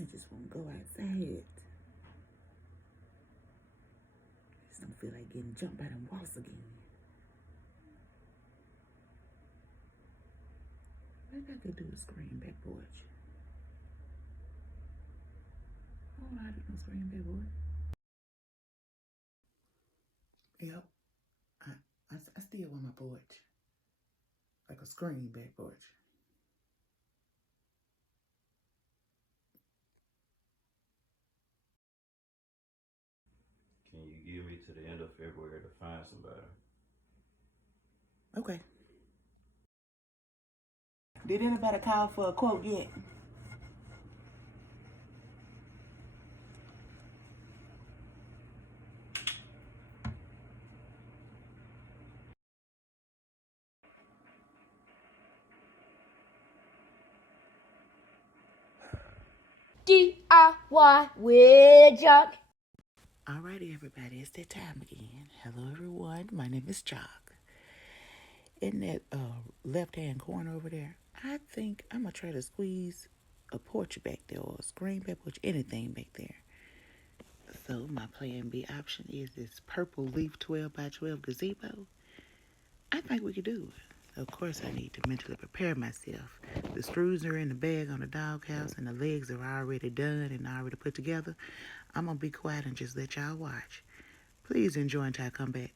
I just won't go outside. Just don't feel like getting jumped by them wasps again. Maybe I could do a screen back porch. Oh, I do no screen back porch. Yep. I still want my porch. Like a screen back porch. Can you give me to the end of February to find somebody? Okay. Did anybody call for a quote yet? DIY with JacQ. Alrighty, everybody, it's that time again. Hello, everyone. My name is JacQ. In that left-hand corner over there, I think I'm going to try to squeeze a porch back there or a screen back porch, anything back there. So my plan B option is this PurpleLeaf 12x12 gazebo. I think we could do it. Of course, I need to mentally prepare myself. The screws are in the bag on the doghouse and the legs are already done and already put together. I'm going to be quiet and just let y'all watch. Please enjoy until I come back.